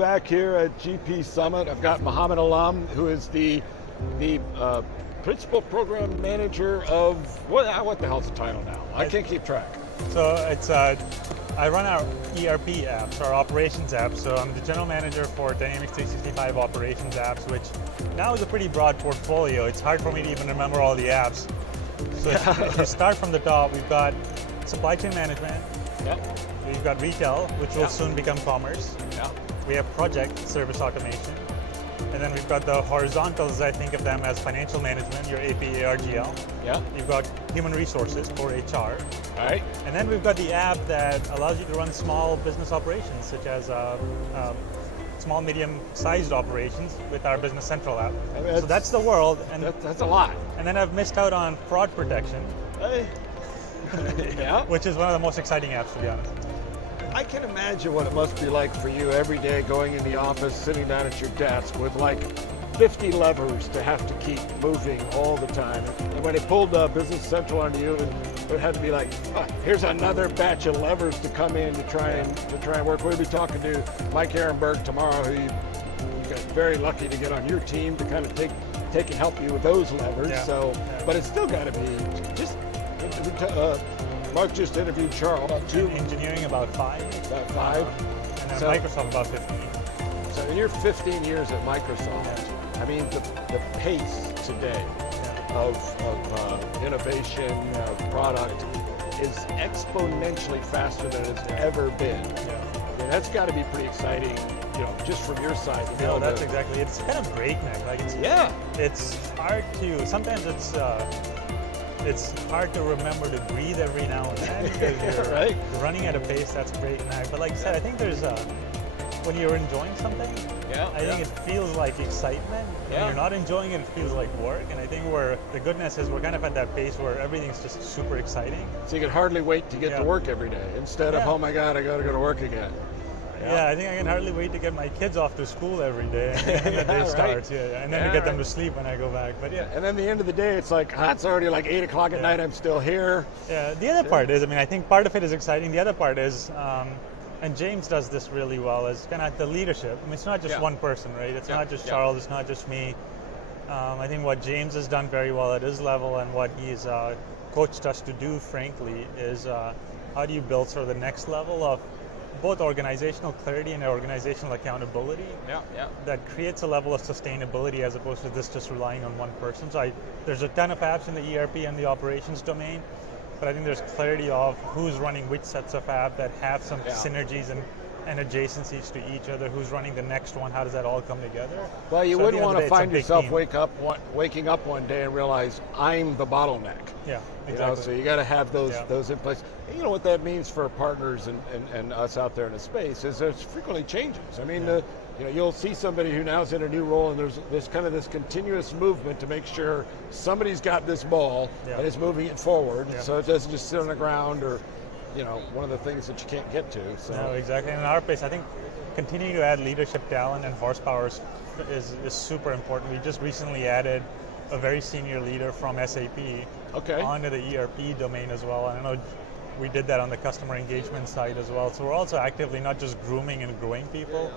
Back here at GP Summit, I've got Mohammed Alam, who is the principal program manager of what the hell's the title now? I can't keep track. So it's I run our ERP apps, our operations apps. So I'm the general manager for Dynamics 365 operations apps, which now is a pretty broad portfolio. It's hard for me to even remember all the apps. So if you start from the top, we've got supply chain management. Yep. We've got retail, which will Yep. soon become commerce. Yep. We have project service automation. And then we've got the horizontals, I think of them as financial management, your AP, ARGL. Yeah. You've got human resources for HR. All right. And then we've got the app that allows you to run small business operations, such as small, medium-sized operations with our Business Central app. I mean, So that's the world. And that's a lot. and then I've missed out on fraud protection, Hey. Yeah. which is one of the most exciting apps, to be honest. I can imagine what it must be like for you every day going in the office, sitting down at your desk with like 50 levers to have to keep moving all the time. And when they pulled Business Central onto you, it had to be like, oh, here's another batch of levers to come in to try and work. We'll be talking to Mike Ehrenberg tomorrow, who you got very lucky to get on your team to kind of take and help you with those levers. Yeah. So, Yeah. but it's still got to be just. Mark just interviewed Charles. In engineering, about 5. About 5. And then So- Microsoft, about 15. So in your 15 years at Microsoft, I mean, the pace today of innovation, of product, is exponentially faster than it's ever been. I mean, that's got to be pretty exciting, just from your side. To be No, able that's to, exactly. It's kind of breakneck. Like it's hard to. Sometimes it's hard to remember to breathe every now and then because you're Right. running at a pace that's breakneck. But like I said, I think there's when you're enjoying something, I think it feels like excitement. When you're not enjoying it, it feels like work. And I think the goodness is we're kind of at that pace where everything's just super exciting. So you can hardly wait to get to work every day instead of, Yeah. oh my God, I got to go to work again. Yeah, I think I can hardly wait to get my kids off to school every day and the day Right. starts. And then to get them to sleep when I go back. But yeah. And then the end of the day, it's like, it's already like 8 o'clock at night, I'm still here. Yeah, the other part is, I think part of it is exciting. The other part is, and James does this really well, is kind of the leadership. It's not just one person, right? It's not just Charles, it's not just me. I think what James has done very well at his level and what he's coached us to do, frankly, is how do you build sort of the next level of both organizational clarity and organizational accountability that creates a level of sustainability as opposed to this just relying on one person. So there's a ton of apps in the ERP and the operations domain, but I think there's clarity of who's running which sets of apps that have some synergies and adjacencies to each other, who's running the next one, how does that all come together? Well, you So at wouldn't the end want of to the day, find it's a big yourself team. waking up one day and realize I'm the bottleneck. Yeah, You exactly. know, so you got to have those in place. And you know what that means for partners and us out there in the space is there's frequently changes. I mean, you'll see somebody who now is in a new role, and there's kind of this continuous movement to make sure somebody's got this ball and is moving it forward, so it doesn't just sit on the ground or, one of the things that you can't get to. So. No, exactly. And in our pace, I think continuing to add leadership talent and horsepower is super important. We just recently added a very senior leader from SAP onto the ERP domain as well. And I know we did that on the customer engagement side as well. So we're also actively not just grooming and growing people,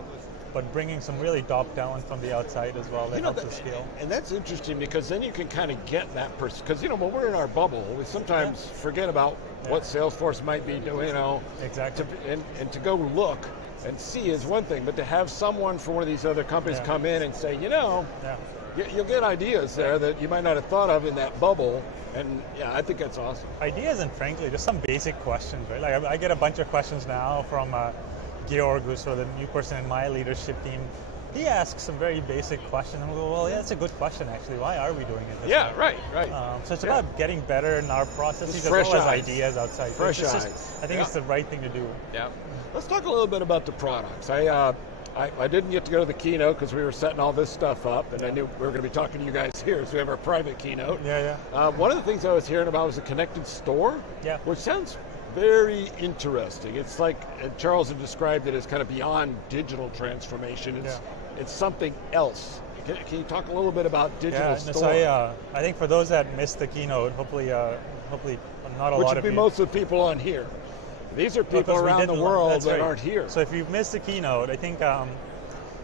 but bringing some really top talent from the outside as well that helps us scale. And that's interesting because then you can kind of get that person, because when we're in our bubble, we sometimes forget about what Salesforce might be doing, Exactly. and to go look and see is one thing, but to have someone from one of these other companies come in and say, you'll get ideas there that you might not have thought of in that bubble, and I think that's awesome. Ideas and frankly, just some basic questions, right? Like I get a bunch of questions now from Georg, who's sort of the new person in my leadership team. He asks some very basic questions, and we go, well, that's a good question actually. Why are we doing it this way? Right. So it's about getting better in our processes as fresh well as eyes. ideas outside. Fresh It's eyes. just, I think it's the right thing to do. Yeah. Let's talk a little bit about the products. I didn't get to go to the keynote because we were setting all this stuff up, and I knew we were going to be talking to you guys here, so we have our private keynote. One of the things I was hearing about was a connected store, which sounds very interesting. It's like, and Charles had described it as kind of beyond digital transformation. It's something else. Can you talk a little bit about digital store? So I think for those that missed the keynote, hopefully not a Which lot of you. would be most of the people on here. These are people around the world that aren't here. So if you've missed the keynote, I think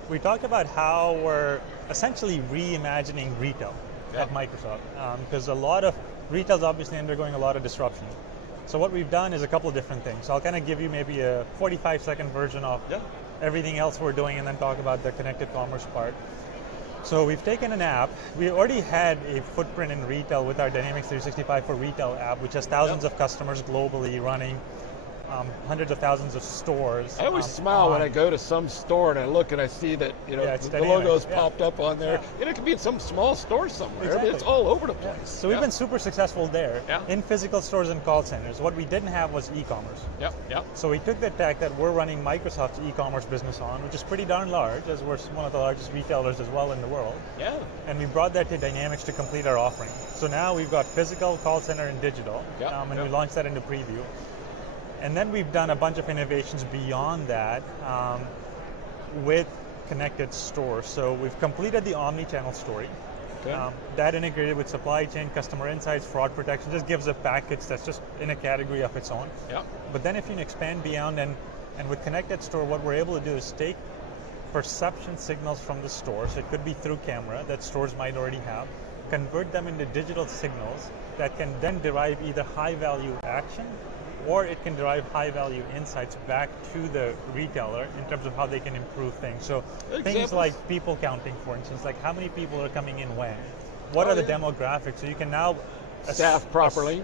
we talked about how we're essentially reimagining retail at Microsoft, because a lot of retail's obviously undergoing a lot of disruption. So what we've done is a couple of different things. So I'll kind of give you maybe a 45-second version of everything else we're doing and then talk about the connected commerce part. So we've taken an app. We already had a footprint in retail with our Dynamics 365 for Retail app, which has thousands of customers globally running hundreds of thousands of stores. I always smile when I go to some store and I look and I see that the logo's popped up on there. It could be in some small store somewhere. Exactly. It's all over the place. So we've been super successful there in physical stores and call centers. What we didn't have was e-commerce. So we took the tech that we're running Microsoft's e-commerce business on, which is pretty darn large, as we're one of the largest retailers as well in the world. And we brought that to Dynamics to complete our offering. So now we've got physical, call center, and digital, and we launched that into preview. And then we've done a bunch of innovations beyond that with connected stores. So we've completed the omni-channel story. That integrated with supply chain, customer insights, fraud protection, just gives a package that's just in a category of its own. But then if you expand beyond and with connected store, what we're able to do is take perception signals from the store, so it could be through camera that stores might already have, convert them into digital signals that can then derive either high value action or it can derive high-value insights back to the retailer in terms of how they can improve things. So things like people counting, for instance, like how many people are coming in when, what are the demographics, so you can now staff properly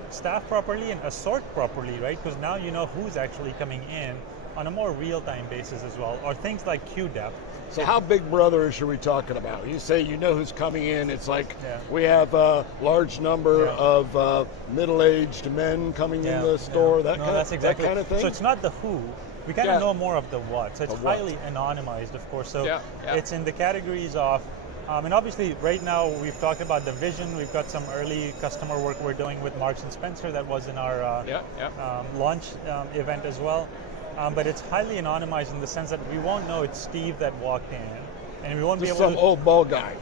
and assort properly, right? Because now you know who's actually coming in on a more real-time basis as well, or things like queue depth. So how big brothers are we talking about? You say you know who's coming in. It's like we have a large number of middle-aged men coming in the store, that kind of thing? So it's not the who. We kind of know more of the what. So it's highly anonymized, of course. So it's in the categories of, and obviously right now we've talked about the vision. We've got some early customer work we're doing with Marks & Spencer that was in our launch event as well. But it's highly anonymized in the sense that we won't know it's Steve that walked in, and we won't be able some old bald guy.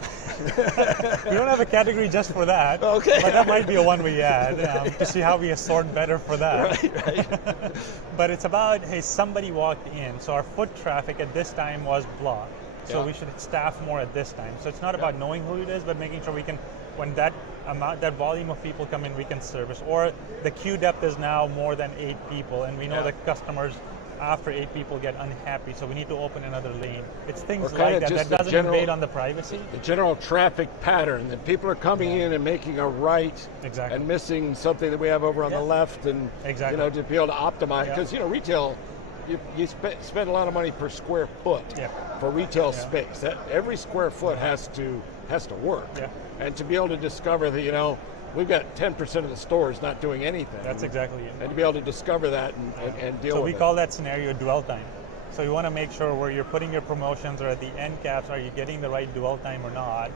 We don't have a category just for that. But that might be a one we add to see how we assort better for that. Right. But it's about, hey, somebody walked in, so our foot traffic at this time was blah. So we should staff more at this time. So it's not about knowing who it is, but making sure we can, when that volume of people come in, we can service. Or the queue depth is now more than 8 people, and we know that customers after 8 people get unhappy, so we need to open another lane. It's things like that doesn't invade on the privacy. The general traffic pattern, that people are coming in and making a right and missing something that we have over on the left, and to be able to optimize, because retail, you spend a lot of money per square foot for retail space. That every square foot has to work, and to be able to discover that we've got 10% of the stores not doing anything. That's exactly it. And to be able to discover that and deal with it. So we call that scenario dwell time. So you want to make sure where you're putting your promotions or at the end caps, are you getting the right dwell time or not?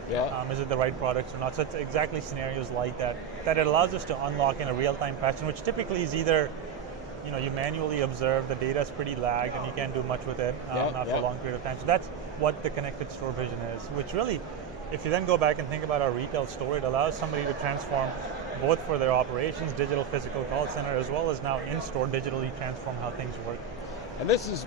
Is it the right products or not? So it's exactly scenarios like that it allows us to unlock in a real-time fashion, which typically is either you manually observe, the data is pretty lagged and you can't do much with it after a long period of time. So that's what the connected store vision is, which really, if you then go back and think about our retail store, it allows somebody to transform both for their operations, digital, physical call center, as well as now in-store digitally transform how things work. And this is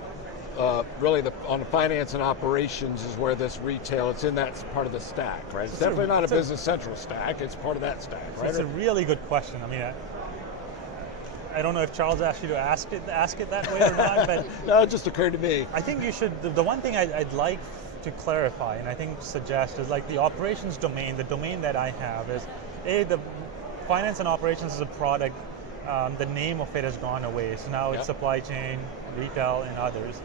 really on finance and operations is where this retail, it's in that part of the stack, right? It's definitely not a Business Central stack, it's part of that stack, right? It's a really good question. I mean, I don't know if Charles asked you to ask it that way or not, but no, it just occurred to me. I think you should, the one thing I'd like to clarify, and I think suggest, is like the operations domain, the domain that I have is, the finance and operations is a product, the name of it has gone away, so now it's supply chain, retail, and others.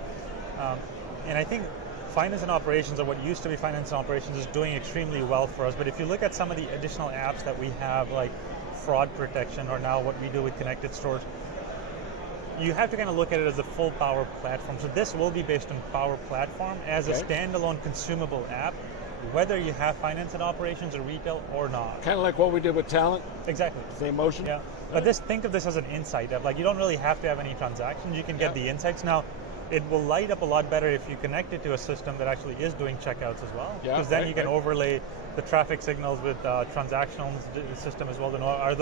And I think finance and operations, or what used to be finance and operations, is doing extremely well for us, but if you look at some of the additional apps that we have, like fraud protection, or now what we do with connected stores, you have to kind of look at it as a full Power Platform. So this will be based on Power Platform as a standalone consumable app, whether you have finance and operations or retail or not. Kind of like what we did with talent? Exactly. Same motion? Yeah. But think of this as an insight app. Like, you don't really have to have any transactions. You can get the insights. Now, it will light up a lot better if you connect it to a system that actually is doing checkouts as well. Because then you can overlay the traffic signals with transactional system as well to know, are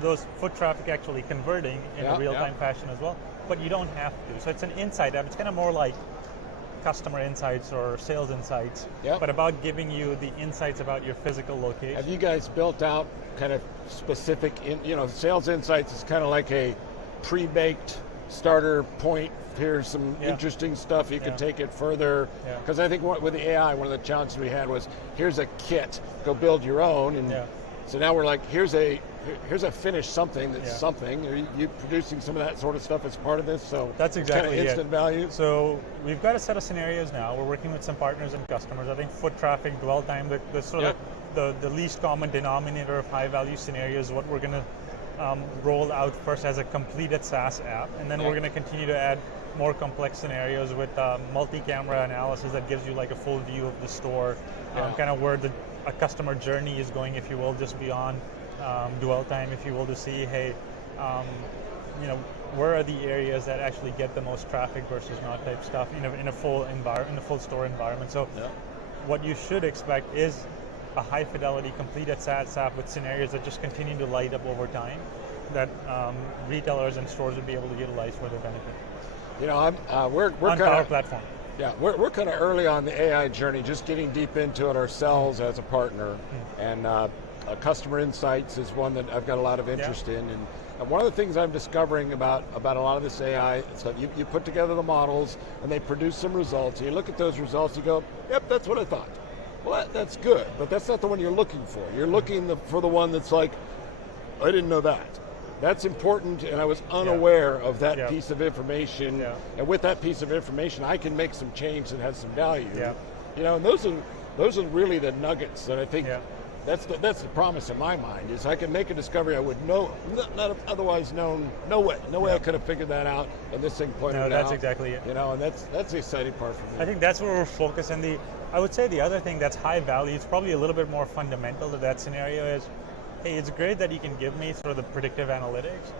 those foot traffic actually converting in a real-time fashion as well? But you don't have to. So it's an insight app. It's kind of more like customer insights or sales insights, Yep. but about giving you the insights about your physical location. Have you guys built out kind of specific, sales insights is kind of like a pre-baked starter point. Here's some interesting stuff. You can take it further. Because I think with the AI, one of the challenges we had was, here's a kit, go build your own. And so now we're like, here's a finished something that's something. Are you producing some of that sort of stuff as part of this? So that's exactly kind of instant value. So we've got a set of scenarios now. We're working with some partners and customers. I think foot traffic, dwell time, the sort of the least common denominator of high value scenarios, what we're going to roll out first as a completed SaaS app, and then we're going to continue to add more complex scenarios with multi-camera analysis that gives you like a full view of the store, kind of where a customer journey is going, if you will, just beyond dwell time, if you will, to see, hey, where are the areas that actually get the most traffic versus not type stuff in a full store environment. So what you should expect is a high fidelity completed SaaS app with scenarios that just continue to light up over time that retailers and stores would be able to utilize for their benefit. We're on Power Platform. Yeah, we're kind of early on the AI journey, just getting deep into it ourselves as a partner. And customer insights is one that I've got a lot of interest in. And one of the things I'm discovering about a lot of this AI stuff, you put together the models and they produce some results. And you look at those results, you go, yep, that's what I thought. Well, that's good, but that's not the one you're looking for. You're looking for the one that's like, I didn't know that. That's important, and I was unaware of that piece of information. And with that piece of information, I can make some change that has some value. And those are really the nuggets that I think that's the promise in my mind, is I can make a discovery I would not have otherwise known. No way I could have figured that out, and this thing pointed it out. That's exactly it. And that's the exciting part for me. I think that's where we're focused, and I would say the other thing that's high value, it's probably a little bit more fundamental to that scenario, is, hey, it's great that you can give me sort of the predictive analytics,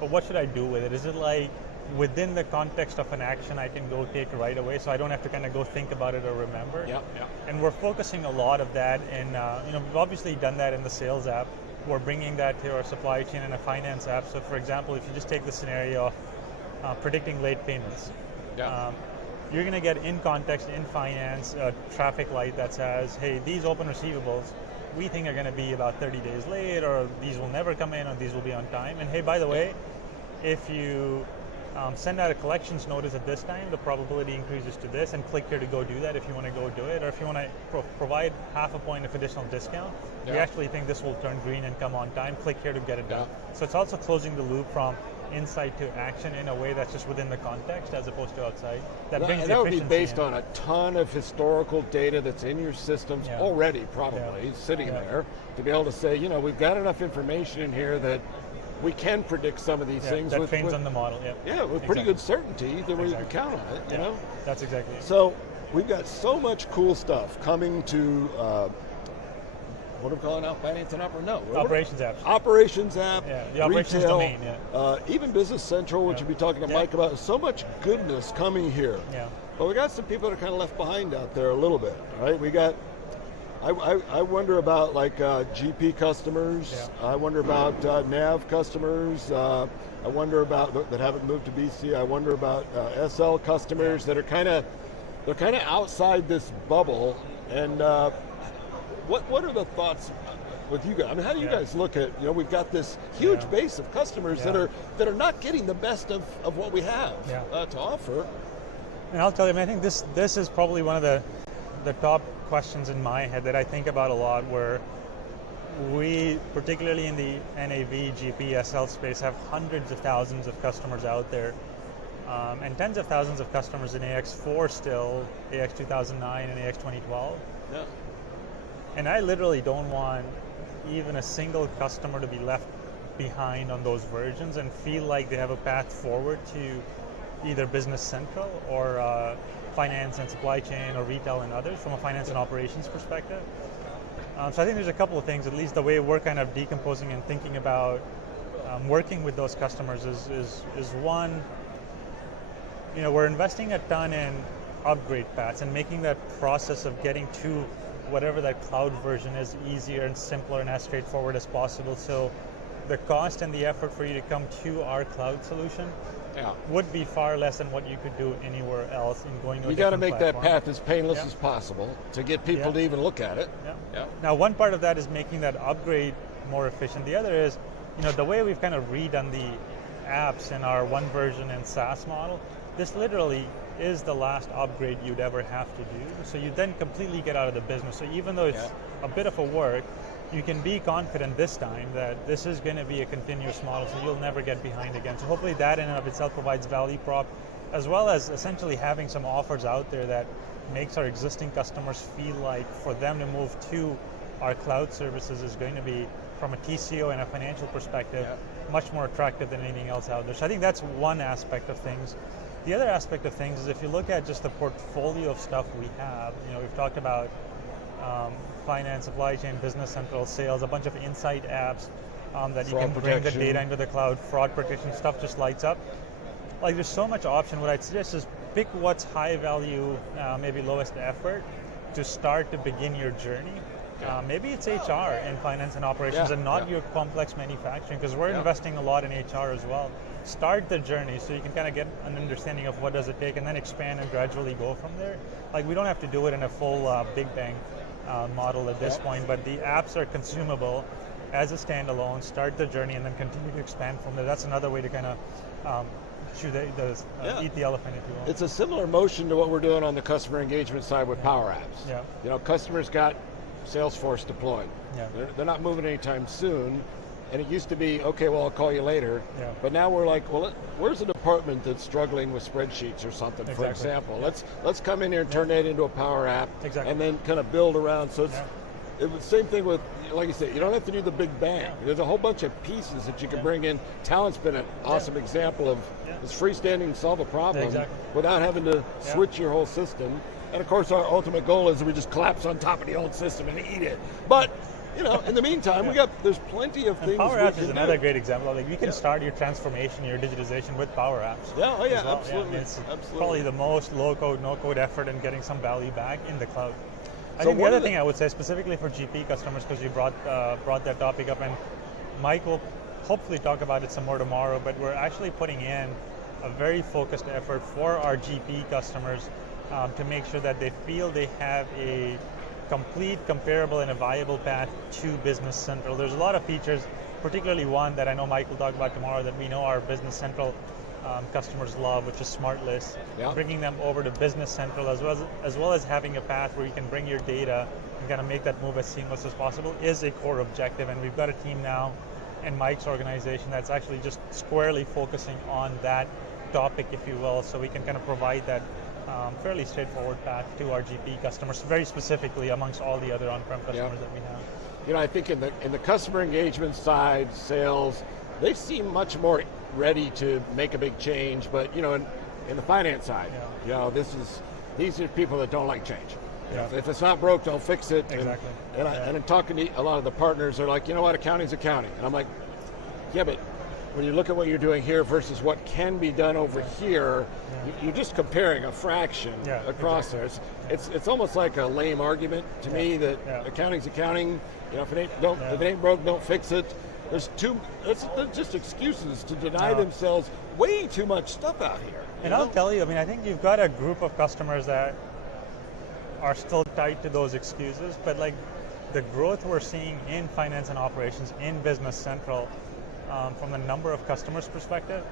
but what should I do with it? Is it like within the context of an action I can go take right away, so I don't have to kind of go think about it or remember? And we're focusing a lot of that, and we've obviously done that in the sales app. We're bringing that to our supply chain and a finance app. So for example, if you just take the scenario of predicting late payments, you're going to get in context in finance a traffic light that says, hey, these open receivables we think are going to be about 30 days late, or these will never come in, or these will be on time. And hey, by the way, if you send out a collections notice at this time, the probability increases to this, and click here to go do that if you want to go do it. Or if you want to provide half a point of additional discount, we actually think this will turn green and come on time, click here to get it done. So it's also closing the loop from insight to action in a way that's just within the context as opposed to outside. That brings the efficiency. That would be based on a ton of historical data that's in your systems already, probably sitting there, to be able to say, we've got enough information in here that we can predict some of these things. That trains on the model. With pretty good certainty that we can count on it. That's exactly it. So we've got so much cool stuff coming to. What are we calling now? Finance and Operations apps. Operations app. The operations retail, domain. Even Business Central, which you'll be talking to Mike about. So much goodness coming here. But we got some people that are kind of left behind out there a little bit. Right? We got. I wonder about like GP customers. I wonder about NAV customers. I wonder about that haven't moved to BC. I wonder about SL customers that are kind of outside this bubble. And what are the thoughts with you guys? I mean, how do you guys look at, we've got this huge base of customers that are not getting the best of what we have to offer. And I'll tell you, I think this is probably one of the top questions in my head that I think about a lot, where we, particularly in the NAV, GP, SL space, have hundreds of thousands of customers out there, and tens of thousands of customers in AX4 still, AX 2009 and AX 2012. And I literally don't want even a single customer to be left behind on those versions and feel like they have a path forward to either Business Central or finance and supply chain or retail and others from a finance and operations perspective. So I think there's a couple of things, at least the way we're kind of decomposing and thinking about working with those customers is one, we're investing a ton in upgrade paths and making that process of getting to whatever that cloud version is easier and simpler and as straightforward as possible. So the cost and the effort for you to come to our cloud solution would be far less than what you could do anywhere else in going to a You got to different make platform. that path as painless as possible to get people to even look at it. Now, one part of that is making that upgrade more efficient. The other is, the way we've kind of redone the apps in our one version and SaaS model, this literally is the last upgrade you'd ever have to do. So you then completely get out of the business. So even though it's a bit of a work, you can be confident this time that this is going to be a continuous model, so you'll never get behind again. So hopefully that in and of itself provides value prop, as well as essentially having some offers out there that makes our existing customers feel like for them to move to our cloud services is going to be, from a TCO and a financial perspective, much more attractive than anything else out there. So I think that's one aspect of things. The other aspect of things is if you look at just the portfolio of stuff we have, we've talked about finance, supply chain, business central, sales, a bunch of insight apps that you can bring the data into the cloud, fraud protection, stuff just lights up. Like there's so much option. What I'd suggest is pick what's high value, maybe lowest effort to start to begin your journey. Maybe it's HR and finance and operations and not your complex manufacturing, because we're investing a lot in HR as well. Start the journey so you can kind of get an understanding of what does it take and then expand and gradually go from there. Like we don't have to do it in a full big bang model at this point, but the apps are consumable as a standalone. Start the journey and then continue to expand from there. That's another way to kind of eat the elephant, if you will. It's a similar motion to what we're doing on the customer engagement side with Power Apps. Customers got Salesforce deployed. They're not moving anytime soon. And it used to be, okay, well, I'll call you later. But now we're like, well, where's a department that's struggling with spreadsheets or something, for example? Let's come in here and turn that into a Power App and then kind of build around. So it's the same thing with, like you said, you don't have to do the big bang. There's a whole bunch of pieces that you can bring in. Talent's been an awesome example of this freestanding solve a problem without having to switch your whole system. And of course, our ultimate goal is that we just collapse on top of the old system and eat it. But in the meantime, there's plenty of things. Power Apps is another great example. Like you can start your transformation, your digitization with Power Apps. Absolutely. It's probably the most low-code, no-code effort in getting some value back in the cloud. I think the other thing I would say, specifically for GP customers, because you brought that topic up, and Mike will hopefully talk about it some more tomorrow, but we're actually putting in a very focused effort for our GP customers to make sure that they feel they have a complete, comparable, and a viable path to Business Central. There's a lot of features, particularly one that I know Mike will talk about tomorrow that we know our Business Central customers love, which is Smart Lists. Bringing them over to Business Central, as well as having a path where you can bring your data and kind of make that move as seamless as possible is a core objective. And we've got a team now in Mike's organization that's actually just squarely focusing on that topic, if you will, so we can kind of provide that fairly straightforward path to our GP customers, very specifically amongst all the other on-prem customers that we have. I think in the customer engagement side, sales, they seem much more ready to make a big change. But in the finance side, these are people that don't like change. If it's not broke, don't fix it. Exactly. And I'm talking to a lot of the partners. They're like, what, accounting's accounting, and I'm like, yeah, but when you look at what you're doing here versus what can be done over here, you're just comparing a fraction across there. It's almost like a lame argument to me that accounting's accounting. If it ain't broke, don't fix it. There's just excuses to deny themselves way too much stuff out here. And I'll tell you, I think you've got a group of customers that are still tied to those excuses, but like the growth we're seeing in finance and operations in Business Central, from the number of customers perspective,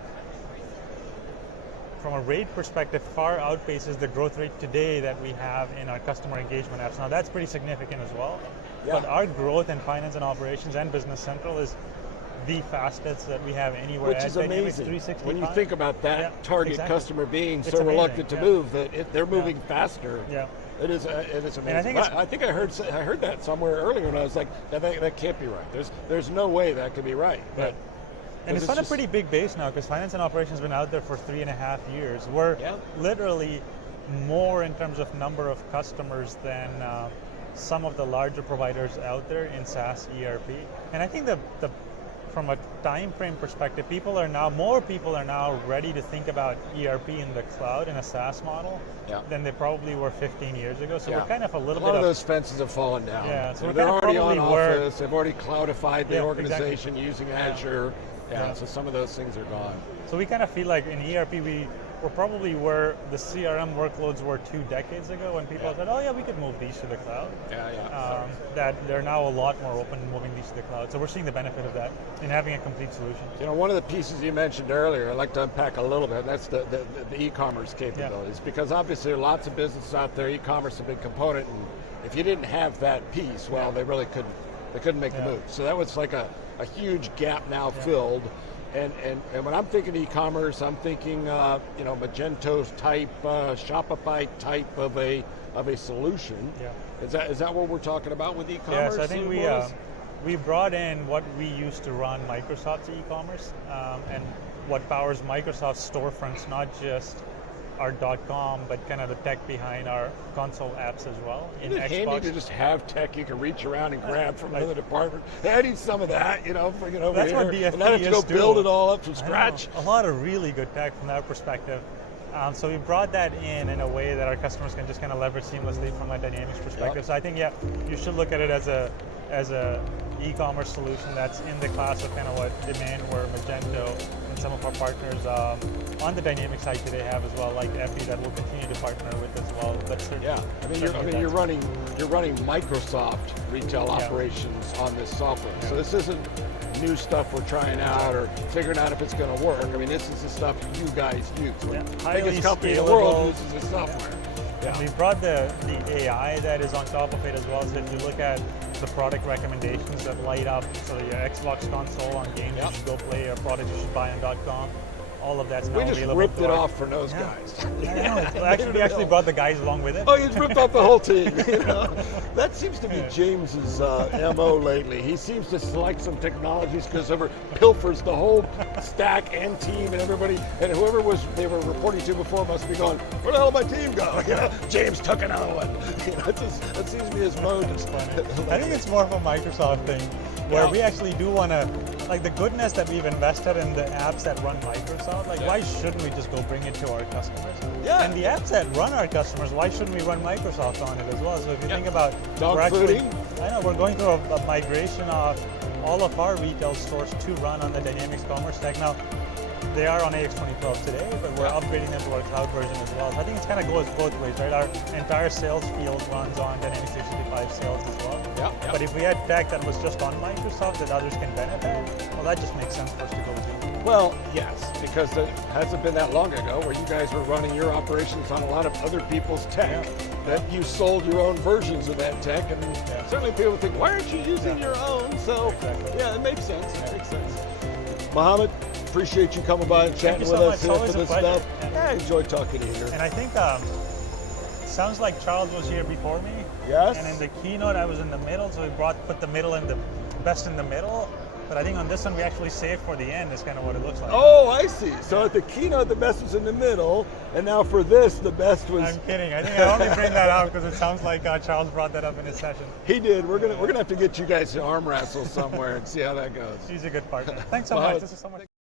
from a rate perspective, far outpaces the growth rate today that we have in our customer engagement apps. Now that's pretty significant as well. But our growth in finance and operations and Business Central is the fastest that we have anywhere. Which is amazing. When you think about that target customer being so reluctant to move, that they're moving faster. It is amazing. I think I heard that somewhere earlier, and I was like, that can't be right. There's no way that could be right. But and it's on a pretty big base now, because finance and operations has been out there for 3.5 years. We're literally more in terms of number of customers than some of the larger providers out there in SaaS ERP. And I think from a time frame perspective, more people are now ready to think about ERP in the cloud in a SaaS model than they probably were 15 years ago. So we're kind of a little bit of those fences have fallen down. So they're already on Office. They've already cloudified the organization using Azure. Yeah, so some of those things are gone. So we kind of feel like in ERP we're probably where the CRM workloads were 2 decades ago when people said, oh yeah, we could move these to the cloud. That they're now a lot more open to moving these to the cloud. So we're seeing the benefit of that in having a complete solution. You know, one of the pieces you mentioned earlier, I'd like to unpack a little bit, and that's the e-commerce capabilities. Because obviously there are lots of businesses out there, e-commerce is a big component, and if you didn't have that piece, well, they really couldn't make the move. So that was like a huge gap now filled. And when I'm thinking e-commerce, I'm thinking Magento type, Shopify type of a solution. Yeah. Is that what we're talking about with e-commerce? Yes, I think we brought in what we used to run Microsoft's e-commerce and what powers Microsoft's storefronts, not just our .com, but kind of the tech behind our console apps as well. Isn't it handy to just have tech you can reach around and grab from another department? Hey, I need some of that, bring it over That's here. What DFP and not have to go build it all up from scratch. A lot of really good tech from that perspective. So we brought that in a way that our customers can just kind of leverage seamlessly from a Dynamics perspective. So I think, you should look at it as a e-commerce solution that's in the class of kind of what Demandware, Magento, and some of our partners on the Dynamics side today have as well, like Epi, that we'll continue to partner with as well. But you're running Microsoft retail operations on this software. So this isn't new stuff we're trying out or figuring out if it's going to work. I mean, this is the stuff you guys use. The biggest company in the world uses this software. And we brought the AI that is on top of it as well. So if you look at the product recommendations that light up, so your Xbox console on games you should go play, or product you should buy on .com, all of that's now available. We just ripped it off for those guys. We actually brought the guys along with it. Oh, you ripped off the whole team. That seems to be James's MO lately. He seems to select some technologies because pilfers the whole stack and team and everybody, and whoever they were reporting to before must be going, where the hell did my team go? James took another one. That seems to be his mode. I think it's more of a Microsoft thing, where we actually do want to, like the goodness that we've invested in the apps that run Microsoft, why shouldn't we just go bring it to our customers? Yeah. And the apps that run our customers, why shouldn't we run Microsoft on it as well? So if you think about we're going through a migration of all of our retail stores to run on the Dynamics Commerce Tech. Now, they are on AX2012 today, but we're upgrading them to our cloud version as well. So I think it kind of goes both ways, right? Our entire sales field runs on Dynamics 365 sales as well. But if we had tech that was just on Microsoft that others can benefit, well, that just makes sense for us to go to. Well, yes, because it hasn't been that long ago where you guys were running your operations on a lot of other people's tech, that you sold your own versions of that tech, and certainly people think, why aren't you using your own? So, it makes sense. It makes sense. Mohammed, appreciate you coming by and chatting with us for this stuff. I enjoyed talking to you here. And I think it sounds like Charles was here before me. Yes. And in the keynote, I was in the middle, so we put the middle in the best in the middle. But I think on this one, we actually saved for the end is kind of what it looks like. Oh, I see. So at the keynote, the best was in the middle, and now for this, the best was... I'm kidding. I think I only bring that out because it sounds like Charles brought that up in his session. He did. We're gonna have to get you guys to arm wrestle somewhere and see how that goes. He's a good partner. Thanks so much. This is so much.